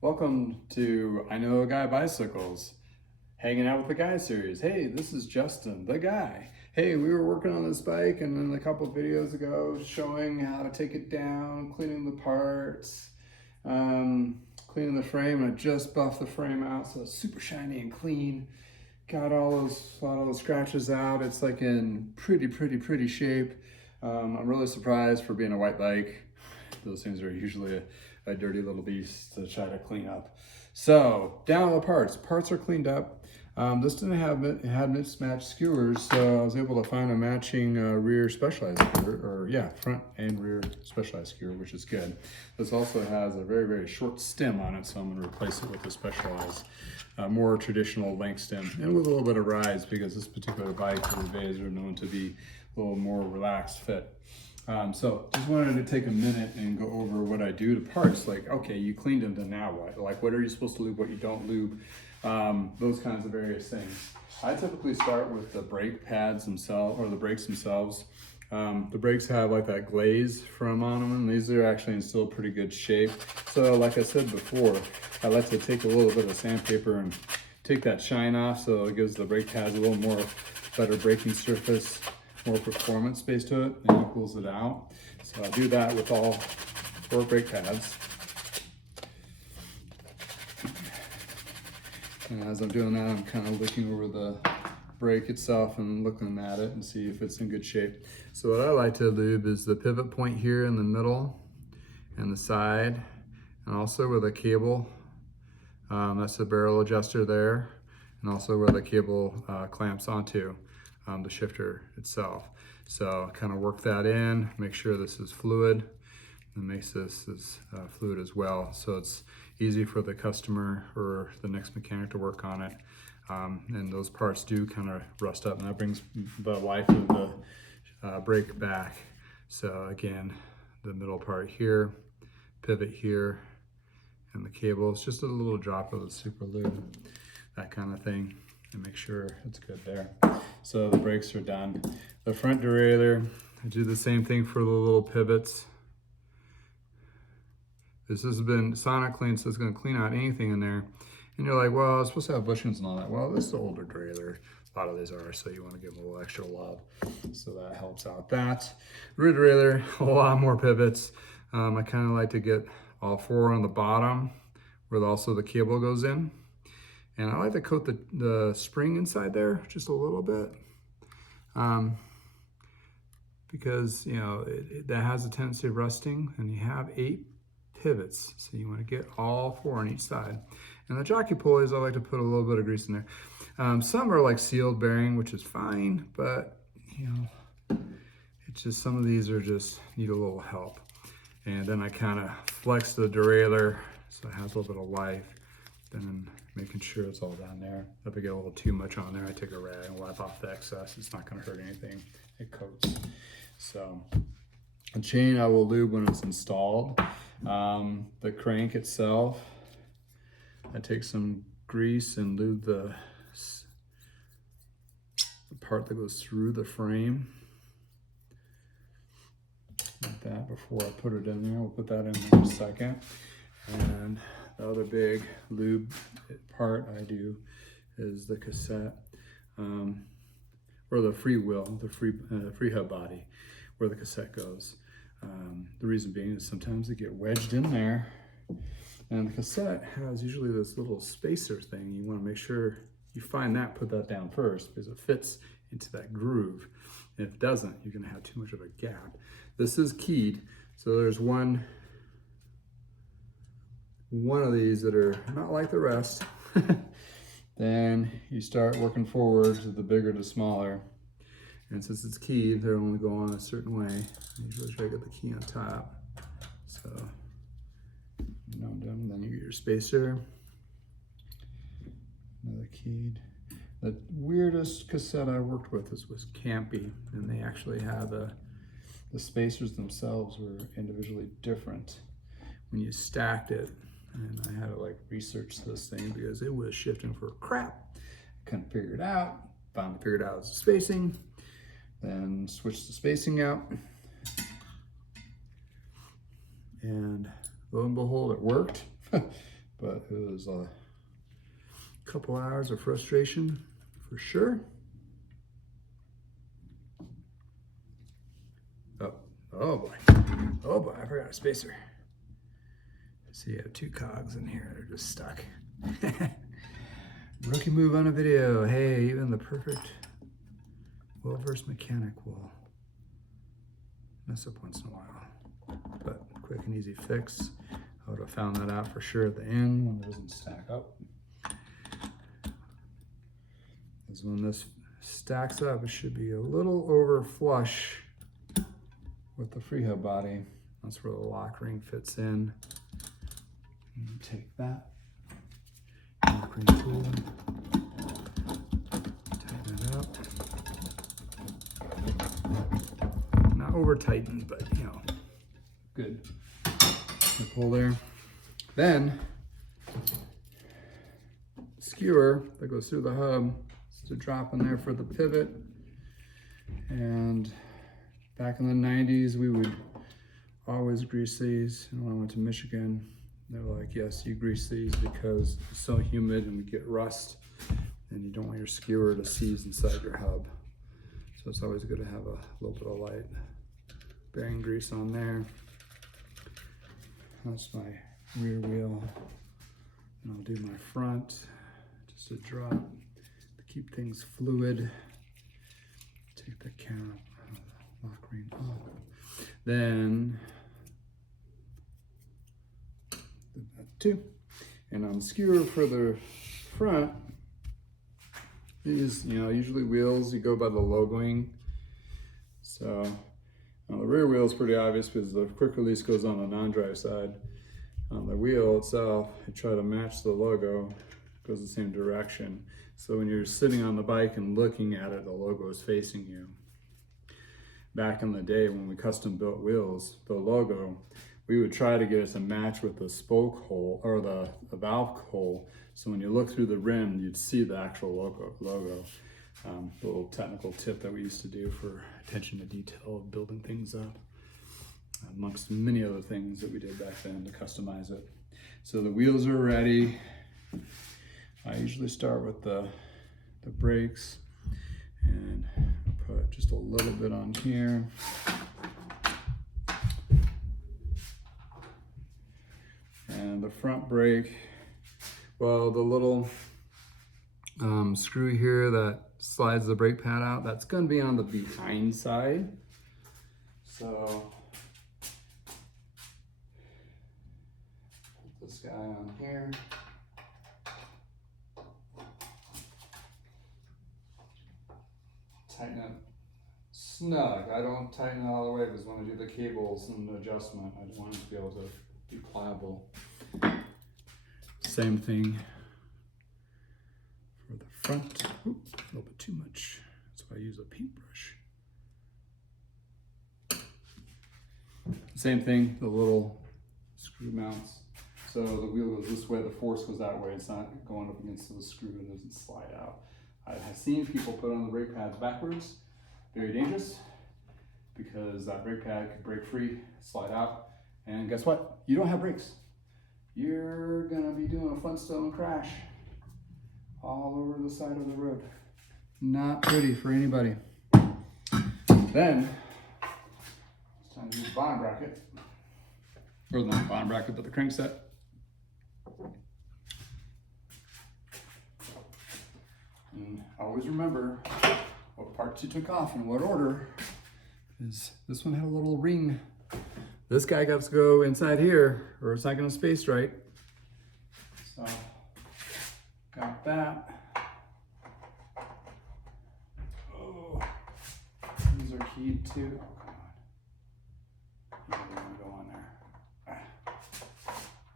Welcome to I Know a Guy Bicycles, hanging out with the guy series. Hey, this is Justin, the guy. Hey, we were working on this bike and then a couple videos ago showing how to take it down, cleaning the parts, cleaning the frame. I just buffed the frame out so it's super shiny and clean. Got all those scratches out. It's like in pretty shape. I'm really surprised for being a white bike. Those things are usually a dirty little beast to try to clean up. So down to the parts. Parts are cleaned up. This didn't have it had mismatched skewers, so I was able to find a matching rear specialized skewer, or yeah, front and rear specialized skewer, which is good. This also has a very short stem on it, so I'm going to replace it with a specialized, more traditional length stem, and with a little bit of rise because this particular bike, the bays are known to be a little more relaxed fit. So just wanted to take a minute and go over what I do to parts. Like, okay, you cleaned them, then now what? Like, what are you supposed to lube, what you don't lube, those kinds of various things. I typically start with the brake pads themselves, or the brakes themselves. The brakes have like that glaze from on them, and these are actually in still pretty good shape. So like I said before, I like to take a little bit of sandpaper and take that shine off so it gives the brake pads a little more better braking surface, more performance space to it, and equals it out. So I'll do that with all 4 brake pads. And as I'm doing that, I'm kind of looking over the brake itself and looking at it and see if it's in good shape. So what I like to lube is the pivot point here in the middle and the side, and also where the cable, that's the barrel adjuster there, and also where the cable clamps onto the shifter itself. So kind of work that in, make sure this is fluid, and makes this fluid as well. So it's easy for the customer or the next mechanic to work on it. And those parts do kind of rust up, and that brings the life of the brake back. So again, the middle part here, pivot here, and the cable. It's just a little drop of the super lube, that kind of thing, and make sure it's good there. So the brakes are done. The front derailleur, I do the same thing for the little pivots. This has been sonic clean, so it's going to clean out anything in there. And you're like, well, it's supposed to have bushings and all that. Well, this is an older derailleur. A lot of these are, so you want to give them a little extra love. So that helps out that. Rear derailleur, a lot more pivots. I kind of like to get all 4 on the bottom, where also the cable goes in. And I like to coat the spring inside there just a little bit. Because, you know, that has a tendency of rusting, and you have 8 pivots, so you want to get all 4 on each side. And the jockey pulleys, I like to put a little bit of grease in there. Some are like sealed bearing, which is fine, but you know, it's just some of these are just need a little help. And then I kind of flex the derailleur so it has a little bit of life. Then I'm making sure it's all down there. If I get a little too much on there, I take a rag and wipe off the excess. It's not going to hurt anything. It coats. So the chain I will lube when it's installed. The crank itself, I take some grease and lube the part that goes through the frame, like that, before I put it in there. We'll put that in there in a second. And the other big lube part I do is the cassette, or the free wheel, the free hub body, where the cassette goes. The reason being is sometimes they get wedged in there, and the cassette has usually this little spacer thing. You want to make sure you find that, put that down first, because it fits into that groove. And if it doesn't, you're going to have too much of a gap. This is keyed, so there's one of these that are not like the rest. Then you start working forward to the bigger to smaller. And since it's keyed, they're only go on a certain way. I usually try to get the key on top. So, then you get your spacer. Another keyed. The weirdest cassette I worked with was Campy, and they actually had the spacers themselves were individually different when you stacked it. And I had to like research this thing because it was shifting for crap. I couldn't figure it out. Finally figured out it was the spacing. Then switched the spacing out. And lo and behold, it worked. but it was a couple hours of frustration for sure. Oh boy, I forgot a spacer. See, I have 2 cogs in here, they're just stuck. Rookie move on a video. Hey, even the perfect, well-versed mechanic will mess up once in a while. But quick and easy fix. I would have found that out for sure at the end when it doesn't stack up. Because when this stacks up, it should be a little over flush with the freehub body. That's where the lock ring fits in. And take that lock ring tool, tighten it up. Not over tightened, but you know, good. The pull there. Then skewer that goes through the hub is to drop in there for the pivot. And back in the 90s, we would always grease these. And when I went to Michigan, they're like, yes, you grease these because it's so humid and we get rust and you don't want your skewer to seize inside your hub. So it's always good to have a little bit of light bearing grease on there. That's my rear wheel. And I'll do my front, just a drop to keep things fluid. Take the cap, lock ring off. Then that too. And on the skewer for the front, these, you know, usually wheels, you go by the logoing. So on the rear wheel is pretty obvious because the quick release goes on the non-dry side. On the wheel itself, I try to match the logo, goes the same direction. So when you're sitting on the bike and looking at it, the logo is facing you. Back in the day when we custom built wheels, the logo, we would try to get it to match with the spoke hole or the valve hole. So when you look through the rim, you'd see the actual logo. Little technical tip that we used to do for attention to detail of building things up, amongst many other things that we did back then to customize it. So the wheels are ready. I usually start with the brakes, and I'll put just a little bit on here. And the front brake, well, the little screw here that slides the brake pad out, that's going to be on the behind side. So put this guy on here. Tighten it snug. I don't tighten it all the way because when I do the cables and the adjustment, I want it to be able to be pliable. Same thing for the front. Oop, a little bit too much. That's why I use a paintbrush. Same thing, the little screw mounts. So the wheel goes this way, the force goes that way. It's not going up against the screw and doesn't slide out. I have seen people put on the brake pads backwards. Very dangerous because that brake pad could break free, slide out, and guess what? You don't have brakes. You're gonna be doing a Flintstone crash all over the side of the road. Not pretty for anybody. Then, it's time to use the bottom bracket. Or not the bottom bracket, but the crankset. And always remember what parts you took off in what order. Is this one had a little ring. This guy got to go inside here or it's not going to space right. So, got that. Oh, these are keyed too. Oh, come on. You don't want to go on there. Ah.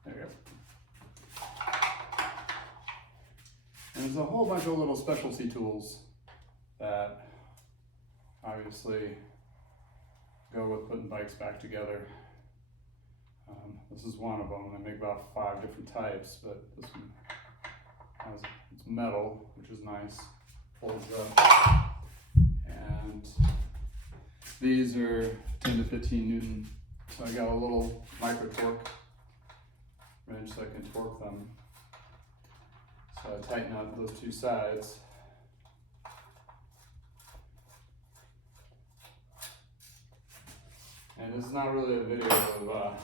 There you go. And there's a whole bunch of little specialty tools that obviously go with putting bikes back together. This is one of them. They make about 5 different types, but this one has, it's metal, which is nice, folds up. And these are 10 to 15 Newton. So I got a little micro torque wrench so I can torque them. So I tighten up those two sides. And this is not really a video of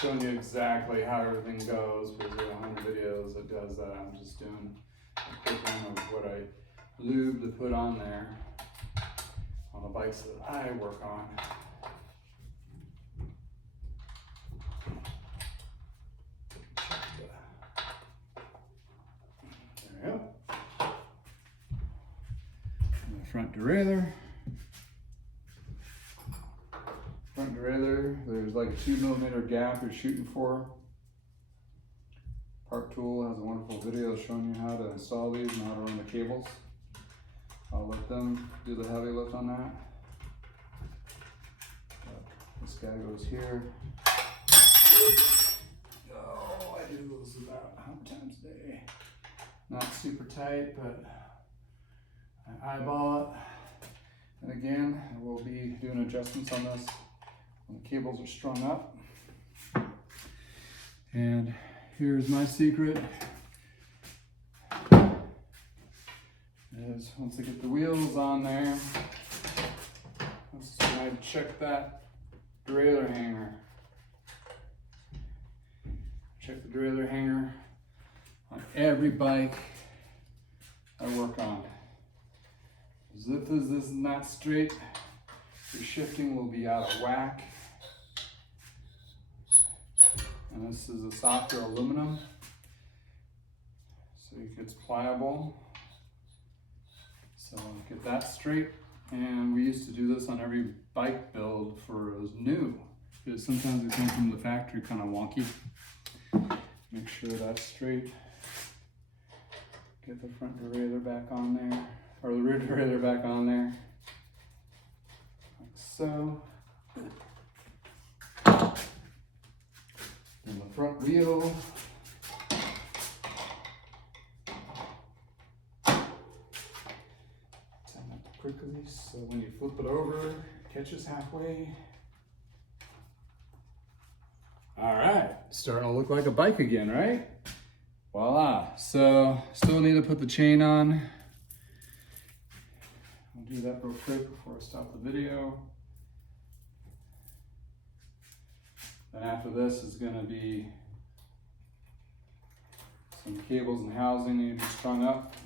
showing you exactly how everything goes, because there are 100 videos that does that. I'm just doing a quick one of what I lube to put on there on the bikes that I work on. There we go. And the front derailleur. Front derailleur, there's like a 2mm gap you're shooting for. Part Tool has a wonderful video showing you how to install these and how to run the cables. I'll let them do the heavy lift on that. This guy goes here. Oh, I do those about 100 times a day. Not super tight, but I eyeball it. And again, we'll be doing adjustments on this when the cables are strung up. And here's my secret. Is once I get the wheels on there, this is when I check that derailleur hanger. Check the derailleur hanger on every bike I work on. If this is not straight, your shifting will be out of whack. And this is a softer aluminum, so it's pliable. So get that straight. And we used to do this on every bike build for it was new, because sometimes they come from the factory kind of wonky. Make sure that's straight. Get the front derailleur back on there, or the rear derailleur back on there, like so. And the front wheel. Tighten up quickly so when you flip it over, it catches halfway. All right, starting to look like a bike again, right? Voila. So still need to put the chain on. I'll do that real quick before I stop the video. Then after this is going to be some cables and housing need to be strung up.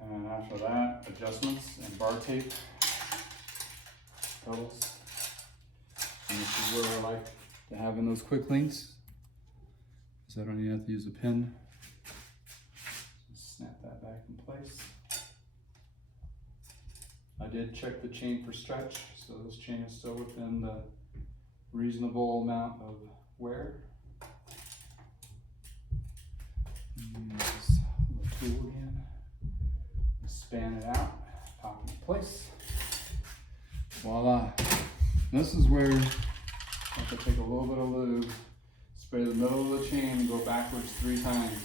And after that, adjustments and bar tape, pedals. And this is where I like to have in those quick links, because I don't even have to use a pin. Just snap that back in place. I did check the chain for stretch, so this chain is still within the reasonable amount of wear. Use the tool again. Span it out, pop it in place. Voila. This is where I have to take a little bit of lube, spray the middle of the chain, and go backwards 3 times.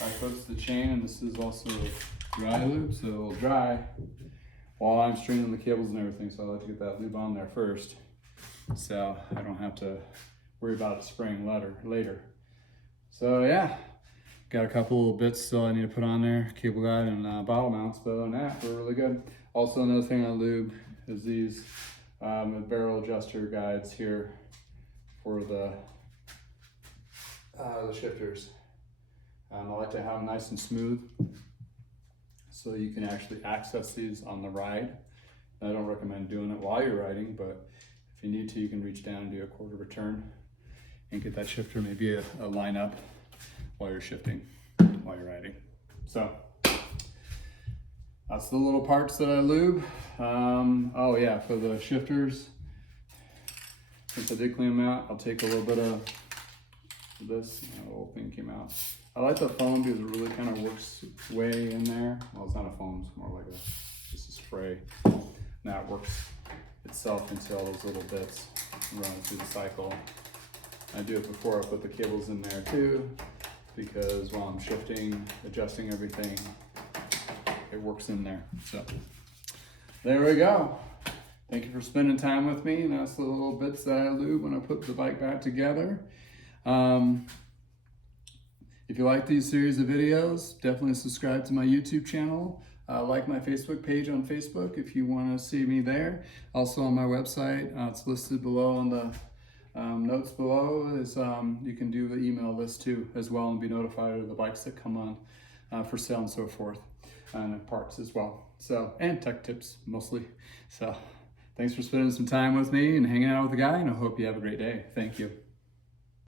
That coats the chain, and this is also dry lube, so it'll dry while I'm stringing the cables and everything. So I like to get that lube on there first, so I don't have to worry about it spraying later. So yeah, got a couple of bits still I need to put on there, cable guide and bottle mounts, but other than that, we're really good. Also, another thing on lube is these barrel adjuster guides here for the shifters. I like to have them nice and smooth, so you can actually access these on the ride. I don't recommend doing it while you're riding, but if you need to, you can reach down and do a quarter of a turn and get that shifter maybe a line up while you're shifting, while you're riding. So that's the little parts that I lube. Oh yeah, for the shifters, since I did clean them out, I'll take a little bit of this. The whole thing came out. I like the foam because it really kind of works way in there. Well, it's not a foam, it's more like just a spray. Now it works itself into all those little bits running through the cycle. I do it before I put the cables in there too, because while I'm shifting, adjusting everything, it works in there. So there we go. Thank you for spending time with me, and that's the little bits that I lube when I put the bike back together. If you like these series of videos, definitely subscribe to my YouTube channel. Like my Facebook page on Facebook if you want to see me there. Also on my website, it's listed below on the notes below. Is you can do the email list too as well and be notified of the bikes that come on for sale and so forth, and parts as well. So, and tech tips mostly. So, thanks for spending some time with me and hanging out with the guy, and I hope you have a great day. Thank you.